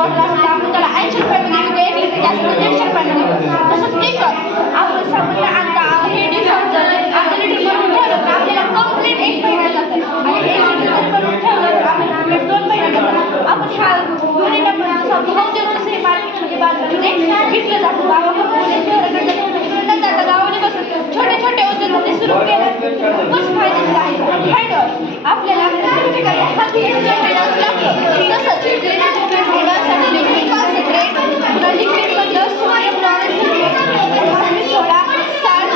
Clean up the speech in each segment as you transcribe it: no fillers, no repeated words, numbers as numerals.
Bottle असेल आपण त्याला 80 रुपयामध्ये विकतो, 1 लिटर गॅस 150 रुपयामध्ये विकतो. तसंच डिशॉप आपण साबण आता हे डिशॉप जर अर्धा लिटर करून ठेवलं तर आपल्याला कंप्लीट 1 महिना जातं आणि 1 लिटर करून ठेवलं तर आपल्याला 2 महिने जातात. आपण ह्या दोन्ही डब्बा जसं भाव देऊ तसं हे मार्केटमध्ये बाजारामध्ये विकलं जातं. गावाकडे शहराकडे न जाता गावाने बसून छोटे छोटे उद्योगधंदे सुरू केले खूपच फायदेशीर आहे. फायदा आपल्याला हाती तसंच लिक्विड कॉन्सन्ट्रेट लिक्विडमधलं सोडियम क्लोराईड सोडा साल्ट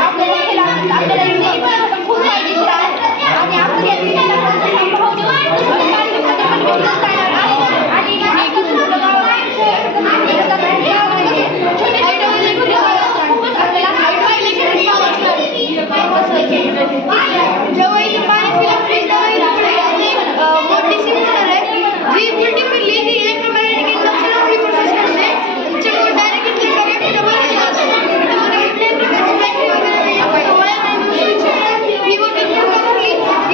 आपल्याला हे लागतं. आपल्याला हे पण खूप फायदेशीर आहे आणि आपण या भाव देऊन मार्केटमध्ये पण विकलं जाणार आहे. आणि छोटे छोटे उद्योग खूपच आपल्याला जेव्हा इथं पाणी फिरत मोठी सिलेंडर आहे जी उलटी फिरली की इलेक्ट्रोमॅग्नेटिक इंडक्शन ही प्रोसेस करते. त्याच्यामुळे डायरेक्ट इथले करेक्ट डबल त्यामध्ये कुठल्याही प्रकारची बॅटरी वगैरे नाही. ही मोठी पूर्ण भरली तिथे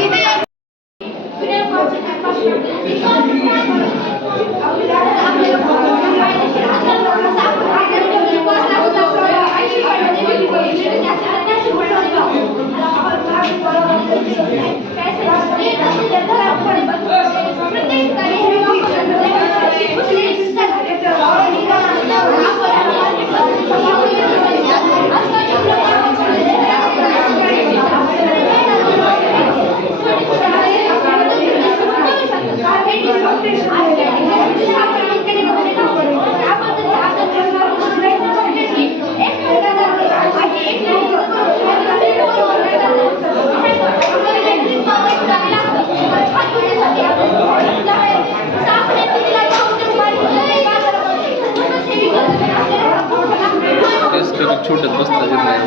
छोटच बसता येत नाही.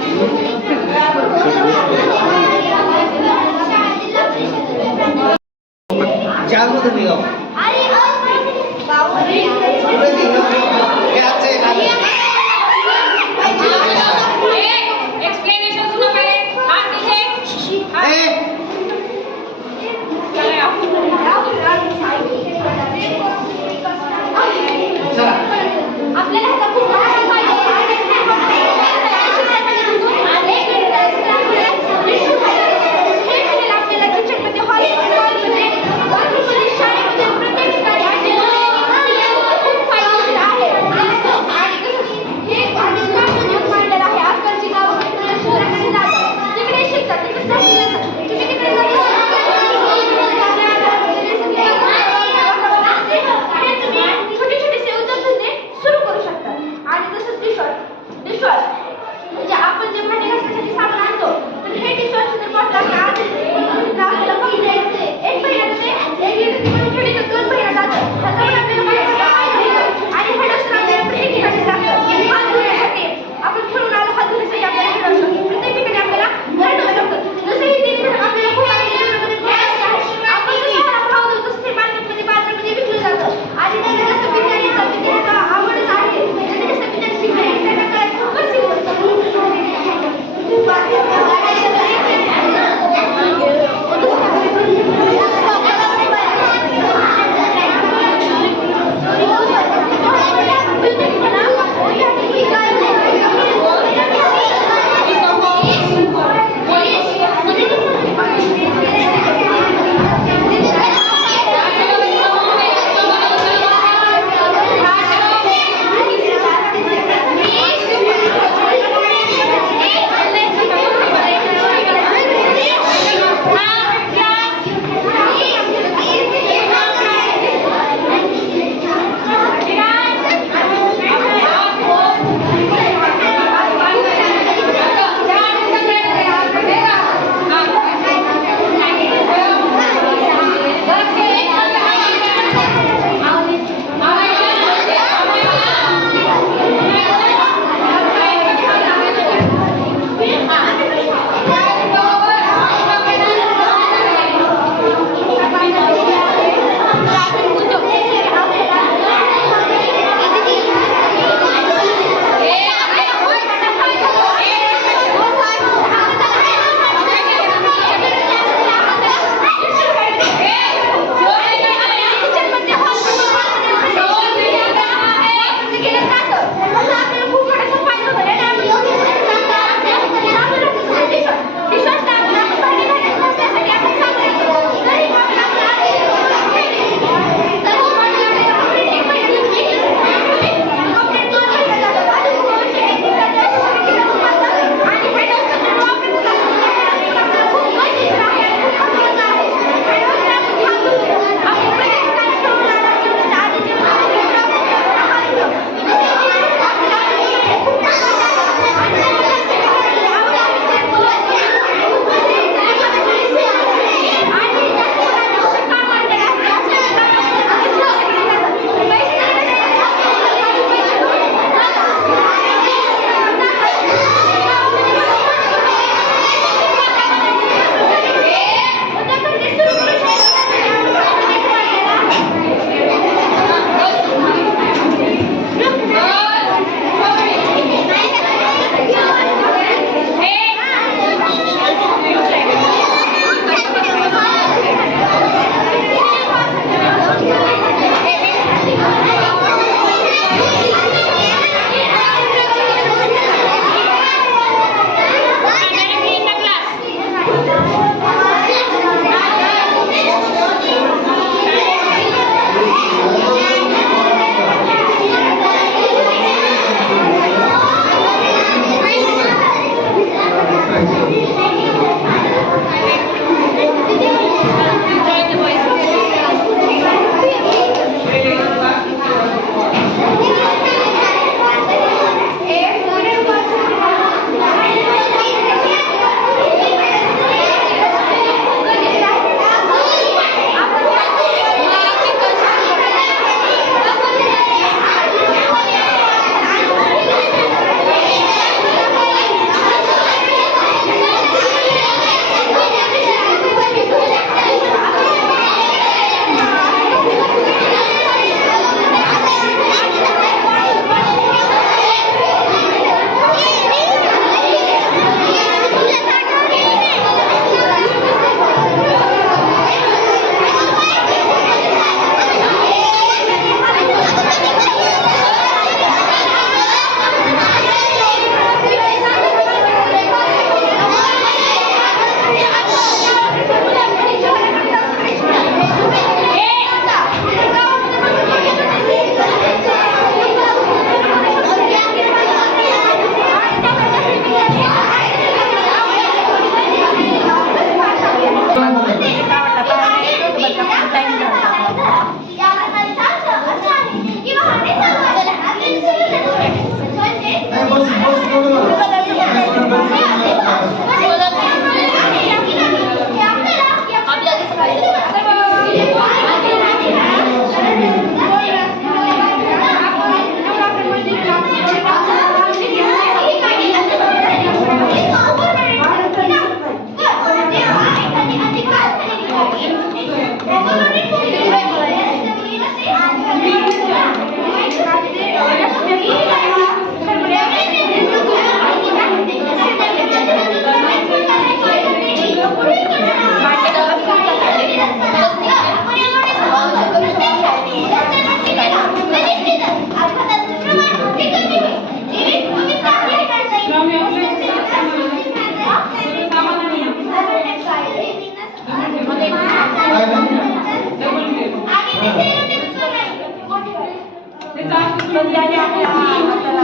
पण त्याने आपल्या हाताला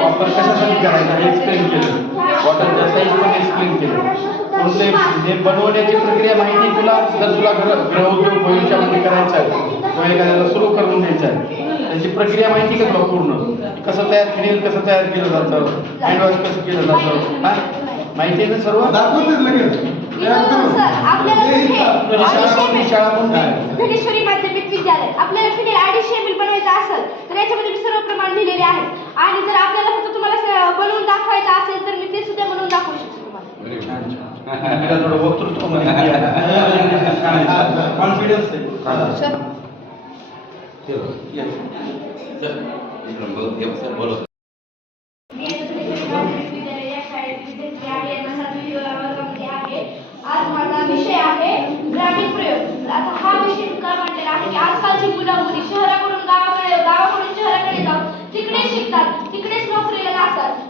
वापर कशासाठी करायचा हे एक्सप्लेन केलं, वॉटरच्या साईज पण एक्सप्लेन केलं. कोणते बनवण्याची प्रक्रिया माहिती तुला, जर तुला गृहउद्योग भविष्यामध्ये करायचा आहे किंवा एखाद्याला सुरू करून द्यायचा आहे, त्याची प्रक्रिया माहिती का तुला पूर्ण? कसं तयार फिनेल कसं तयार केलं जातं, हँडवॉश कसं केलं जातं, हा माहिती आहे ना सर्व? दाखवतेच लगेच. शाळा पण धनेश्वरी माध्यमिक विद्यालय. आपल्याला फिनेल 250 ml बनवायचं असेल तर याच्यामध्ये सर्व प्रमाण लिहिलेले आहे. आणि जर आपल्याला फक्त तुम्हाला बनवून दाखवायचं असेल तर मी ते सुद्धा बनवून दाखवू शकतो तुम्हाला. थोडं वक्तृत्व कॉन्फिडन्स आहे. आज माझा विषय आहे ग्रामीण प्रयोग. आता हा विषय का म्हटलेला आहे की आजकालची मुलं मुली शहराकडून गावाकडून शहराकडे जाऊन तिकडे शिकतात, तिकडेच नोकरीला लागतात.